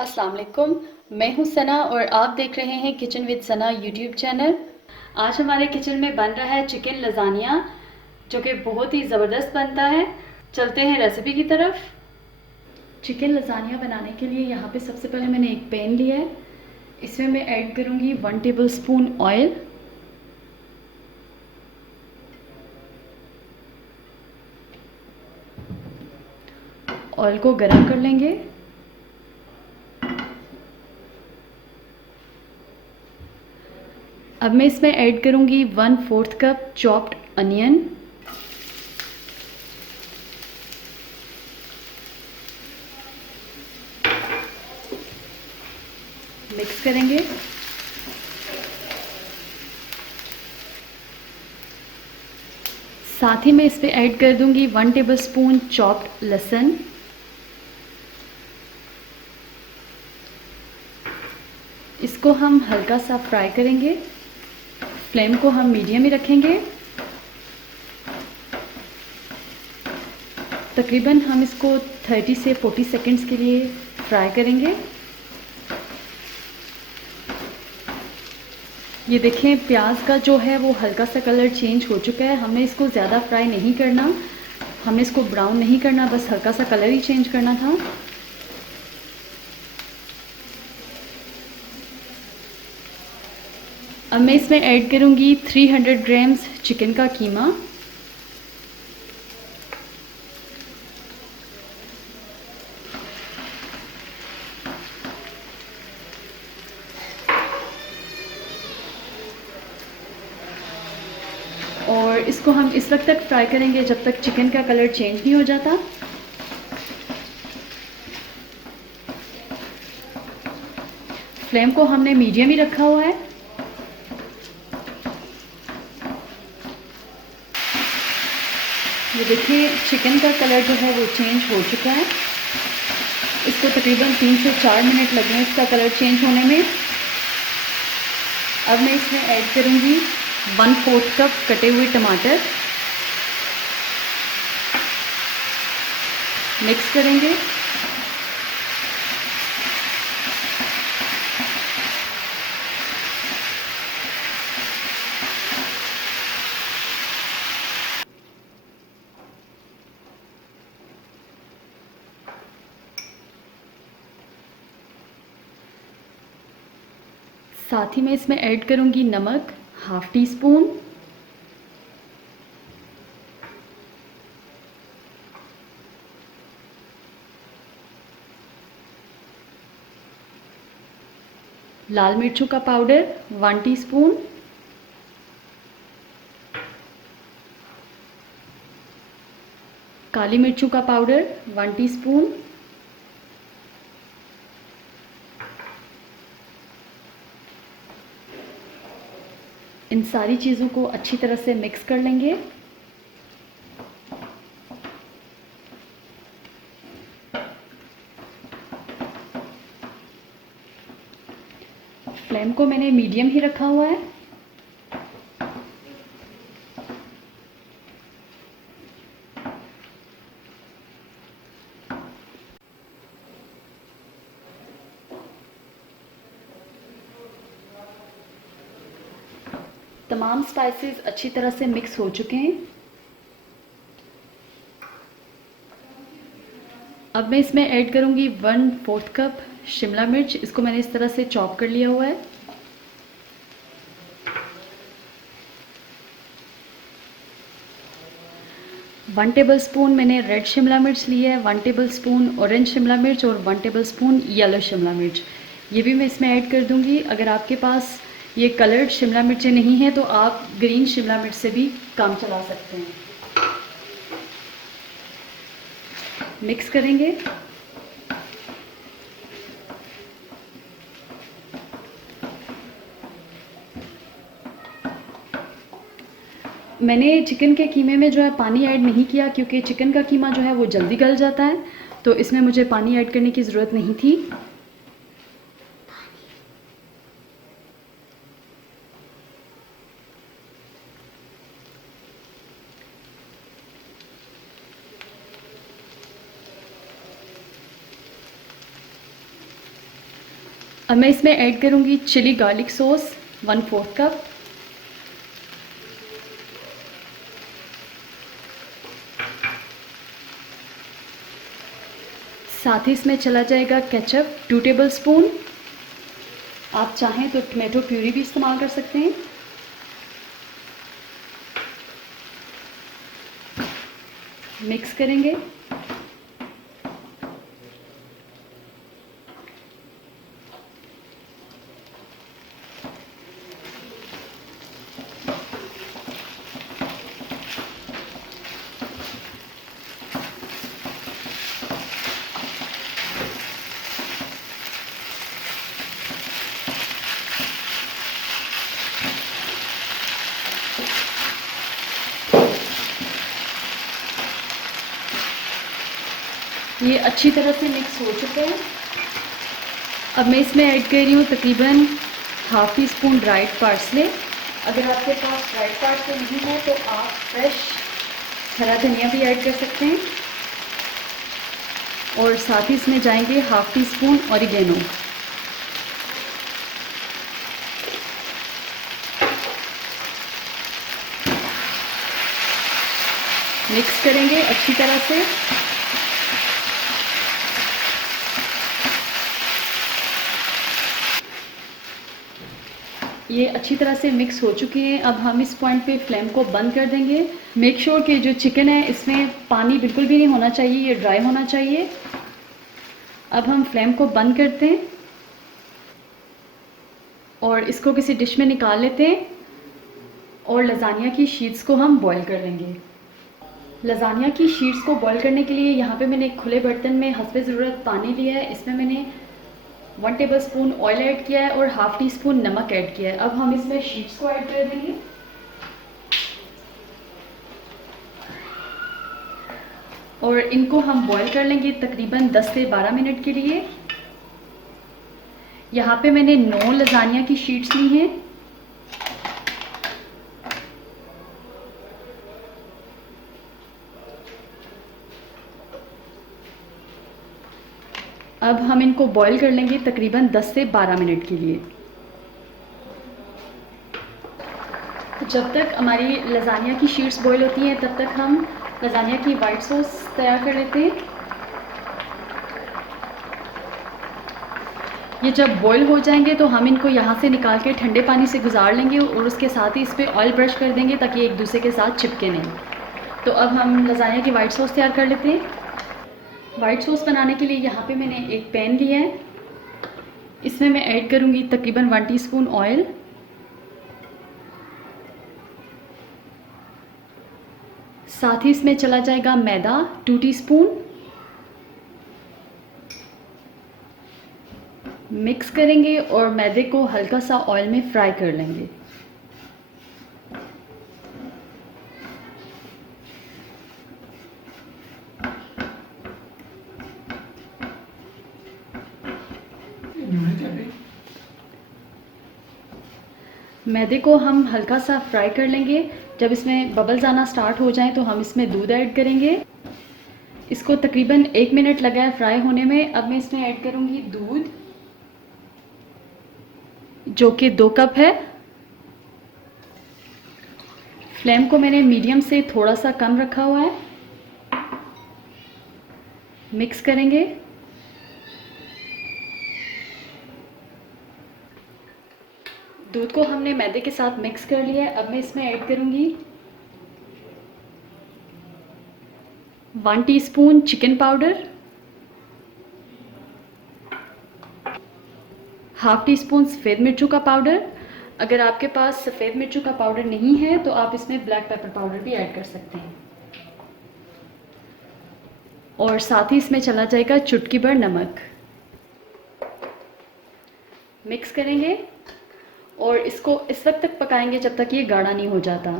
अस्सलाम वालेकुम। मैं हूं सना और आप देख रहे हैं kitchen with Sana YouTube channel. आज हमारे किचन में बन रहा है चिकन लजानिया, जो कि बहुत ही ज़बरदस्त बनता है। चलते हैं रेसिपी की तरफ। चिकन लजानिया बनाने के लिए यहाँ पे सबसे पहले मैंने एक पैन लिया है। इसमें मैं ऐड करूँगी 1 टेबलस्पून ऑयल। ऑयल को गर्म कर लेंगे। अब मैं इसमें ऐड करूँगी 1/4 कप चॉप्ड अनियन। मिक्स करेंगे। साथ ही मैं इस पर ऐड कर दूंगी 1 टेबलस्पून चॉप्ड लहसुन। इसको हम हल्का सा फ्राई करेंगे। फ्लेम को हम मीडियम ही रखेंगे। तकरीबन हम इसको 30 से 40 सेकंड्स के लिए फ्राई करेंगे। ये देखें, प्याज का जो है वो हल्का सा कलर चेंज हो चुका है। हमें इसको ज़्यादा फ्राई नहीं करना, हमें इसको ब्राउन नहीं करना, बस हल्का सा कलर ही चेंज करना था। अब मैं इसमें ऐड करूँगी 300 ग्राम्स चिकन का कीमा। और इसको हम इस वक्त तक फ्राई करेंगे जब तक चिकन का कलर चेंज नहीं हो जाता। फ्लेम को हमने मीडियम ही रखा हुआ है। ये देखिए, चिकन का कलर जो है वो चेंज हो चुका है। इसको तकरीबन 3 से 4 मिनट लगे हैं इसका कलर चेंज होने में। अब मैं इसमें ऐड करूँगी 1/4 कप कटे हुए टमाटर। मिक्स करेंगे। साथ ही मैं इसमें ऐड करूँगी नमक 1/2 टीस्पून। लाल मिर्चों का पाउडर 1 टीस्पून। काली मिर्चों का पाउडर 1 टीस्पून। इन सारी चीज़ों को अच्छी तरह से मिक्स कर लेंगे। फ्लेम को मैंने मीडियम ही रखा हुआ है। तमाम स्पाइसेस अच्छी तरह से मिक्स हो चुके हैं। अब मैं इसमें ऐड करूंगी 1/4 कप शिमला मिर्च। इसको मैंने इस तरह से चॉप कर लिया हुआ है। वन टेबल स्पून मैंने रेड शिमला मिर्च ली है, 1 टेबल स्पून ऑरेंज शिमला मिर्च और 1 टेबल स्पून येलो शिमला मिर्च। ये भी मैं इसमें ऐड कर दूंगी। अगर आपके पास ये कलर्ड शिमला मिर्चें नहीं हैं तो आप ग्रीन शिमला मिर्च से भी काम चला सकते हैं। मिक्स करेंगे। मैंने चिकन के कीमे में जो है पानी ऐड नहीं किया, क्योंकि चिकन का कीमा जो है वो जल्दी गल जाता है, तो इसमें मुझे पानी ऐड करने की ज़रूरत नहीं थी। अब मैं इसमें ऐड करूँगी चिली गार्लिक सॉस 1/4 कप। साथ ही इसमें चला जाएगा केचप 2 टेबलस्पून। आप चाहें तो टमाटो प्यूरी भी इस्तेमाल कर सकते हैं। मिक्स करेंगे। ये अच्छी तरह से मिक्स हो चुका है। अब मैं इसमें ऐड कर रही हूँ तकरीबन ½ टीस्पून ड्राइड पार्सले। अगर आपके पास ड्राइड पार्सले नहीं है तो आप फ्रेश हरा धनिया भी ऐड कर सकते हैं। और साथ ही इसमें जाएंगे ½ टीस्पून ऑरिगेनो। मिक्स करेंगे अच्छी तरह से। ये अच्छी तरह से मिक्स हो चुकी है। अब हम इस पॉइंट पे फ्लेम को बंद कर देंगे। मेक श्योर कि जो चिकन है इसमें पानी बिल्कुल भी नहीं होना चाहिए, ये ड्राई होना चाहिए। अब हम फ्लेम को बंद करते हैं और इसको किसी डिश में निकाल लेते हैं और लजानिया की शीट्स को हम बॉईल कर लेंगे। लजानिया की शीट्स को बॉईल करने के लिए यहाँ पे मैंने एक खुले बर्तन में हस्बे ज़रूरत पानी लिया है। इसमें मैंने 1 टेबलस्पून ऑयल ऐड किया है और ½ टीस्पून नमक ऐड किया है। अब हम इसमें शीट्स को ऐड कर देंगे और इनको हम बॉईल कर लेंगे तकरीबन 10 से 12 मिनट के लिए। यहाँ पे मैंने 9 लजानिया की शीट्स ली हैं। अब हम इनको बॉईल कर लेंगे तकरीबन 10 से 12 मिनट के लिए। जब तक हमारी लजानिया की शीट्स बॉईल होती हैं तब तक हम लजानिया की वाइट सॉस तैयार कर लेते हैं। ये जब बॉईल हो जाएंगे तो हम इनको यहाँ से निकाल के ठंडे पानी से गुजार लेंगे और उसके साथ ही इस पर ऑयल ब्रश कर देंगे ताकि एक दूसरे के साथ चिपके नहीं। तो अब हम लजानिया की वाइट सॉस तैयार कर लेते हैं। वाइट सॉस बनाने के लिए यहाँ पे मैंने एक पैन लिया है। इसमें मैं ऐड करूँगी तकरीबन 1 टीस्पून ऑयल। साथ ही इसमें चला जाएगा मैदा 2 टीस्पून। मिक्स करेंगे और मैदे को हल्का सा ऑयल में फ्राई कर लेंगे। मैदे को हम हल्का सा फ्राई कर लेंगे। जब इसमें बबल्स आना स्टार्ट हो जाएं तो हम इसमें दूध ऐड करेंगे। इसको तकरीबन 1 मिनट लगा है फ्राई होने में। अब मैं इसमें ऐड करूँगी दूध जो कि 2 कप है। फ्लेम को मैंने मीडियम से थोड़ा सा कम रखा हुआ है। मिक्स करेंगे। दूध को हमने मैदे के साथ मिक्स कर लिया है। अब मैं इसमें ऐड करूँगी 1 टीस्पून चिकन पाउडर, ½ टीस्पून सफ़ेद मिर्चों का पाउडर। अगर आपके पास सफ़ेद मिर्चों का पाउडर नहीं है तो आप इसमें ब्लैक पेपर पाउडर भी ऐड कर सकते हैं। और साथ ही इसमें चला जाएगा चुटकी भर नमक। मिक्स करेंगे और इसको इस वक्त तक पकाएंगे जब तक ये गाढ़ा नहीं हो जाता।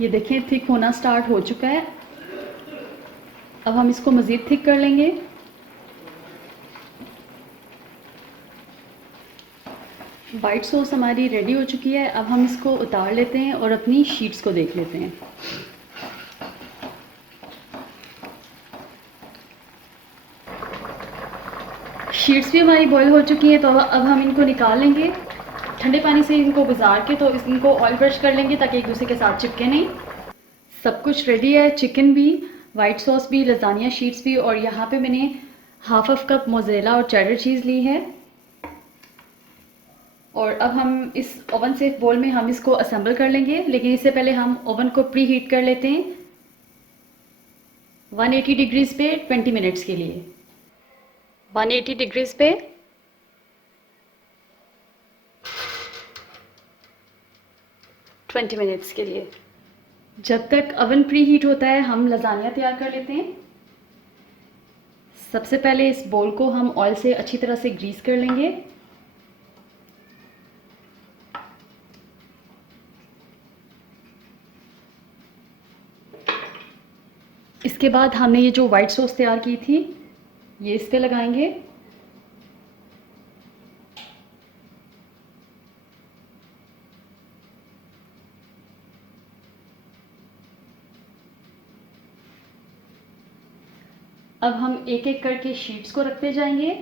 ये देखें थिक होना स्टार्ट हो चुका है। अब हम इसको मज़ीद थिक कर लेंगे। वाइट सॉस हमारी रेडी हो चुकी है। अब हम इसको उतार लेते हैं और अपनी शीट्स को देख लेते हैं। शीट्स भी हमारी बॉईल हो चुकी हैं, तो अब हम इनको निकाल लेंगे ठंडे पानी से इनको गुजार के। तो इनको ऑयल ब्रश कर लेंगे ताकि एक दूसरे के साथ चिपके नहीं। सब कुछ रेडी है, चिकन भी, वाइट सॉस भी, लजानिया शीट्स भी, और यहाँ पे मैंने हाफ कप मोज़रेला और चेडर चीज़ ली है। और अब हम इस ओवन सेफ बोल में हम इसको असेंबल कर लेंगे, लेकिन इससे पहले हम ओवन को प्री हीट कर लेते हैं 180 डिग्रीज़ पे 20 मिनट्स के लिए। 180 डिग्रीज़ पे 20 मिनट्स के लिए। जब तक ओवन प्री हीट होता है हम लजानिया तैयार कर लेते हैं। सबसे पहले इस बोल को हम ऑयल से अच्छी तरह से ग्रीस कर लेंगे। इसके बाद हमने ये जो वाइट सॉस तैयार की थी ये इस पे लगाएंगे। अब हम एक एक करके शीट्स को रखते जाएंगे।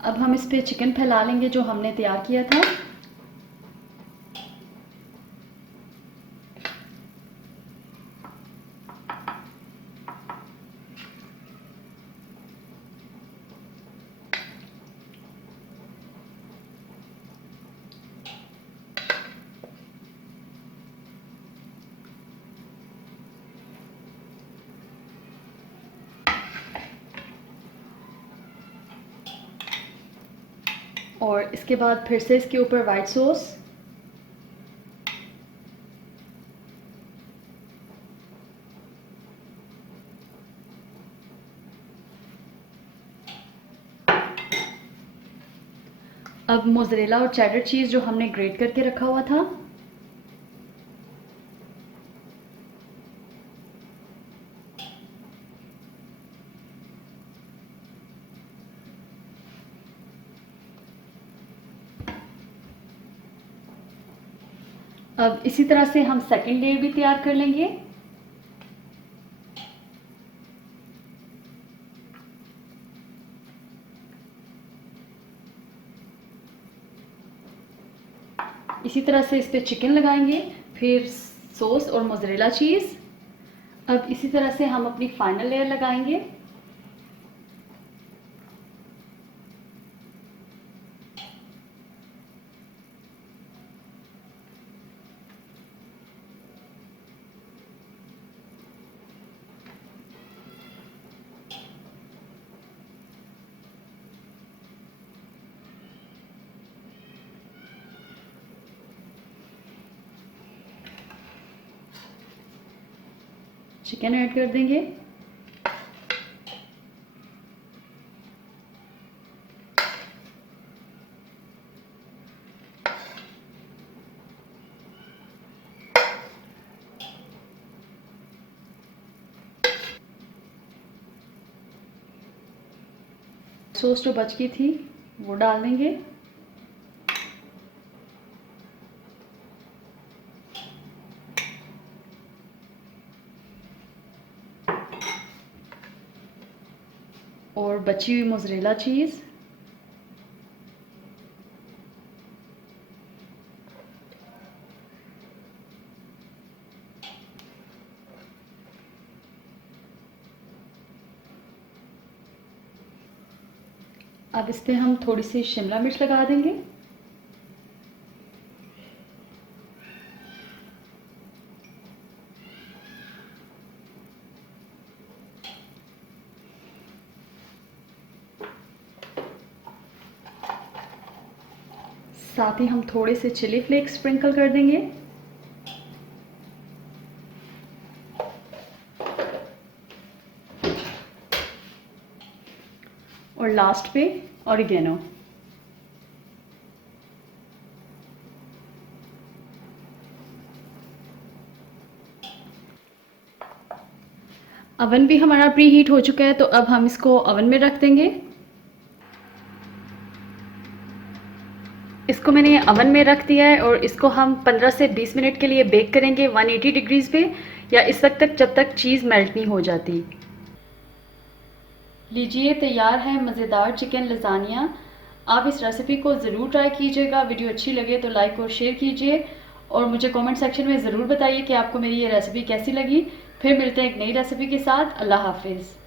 अब हम इस पे चिकन फैला लेंगे जो हमने तैयार किया था। और इसके बाद फिर से इसके ऊपर वाइट सॉस, अब मोज़रेला और चेडर चीज़ जो हमने ग्रेट करके रखा हुआ था, अब इसी तरह से हम सेकंड लेयर भी तैयार कर लेंगे। इसी तरह से इस पे चिकन लगाएंगे, फिर सॉस और मोज़रेला चीज़। अब इसी तरह से हम अपनी फाइनल लेयर लगाएंगे। चिकन ऐड कर देंगे। सॉस जो बच गई थी वो डाल देंगे। और बची हुई मोज़रेला चीज़, अब इस पे हम थोड़ी सी शिमला मिर्च लगा देंगे। साथ ही हम थोड़े से चिली फ्लेक्स स्प्रिंकल कर देंगे। और लास्ट पे ऑरिगेनो। अवन भी हमारा प्री हीट हो चुका है, तो अब हम इसको अवन में रख देंगे। इसको मैंने अवन में रख दिया है और इसको हम 15 से 20 मिनट के लिए बेक करेंगे 180 डिग्रीज़ पे, या इस वक्त तक जब तक चीज़ मेल्ट नहीं हो जाती। लीजिए, तैयार है मज़ेदार चिकन लज़ानिया। आप इस रेसिपी को ज़रूर ट्राई कीजिएगा। वीडियो अच्छी लगे तो लाइक और शेयर कीजिए और मुझे कमेंट सेक्शन में ज़रूर बताइए कि आपको मेरी ये रेसिपी कैसी लगी। फिर मिलते हैं एक नई रेसिपी के साथ। अल्लाह हाफिज़।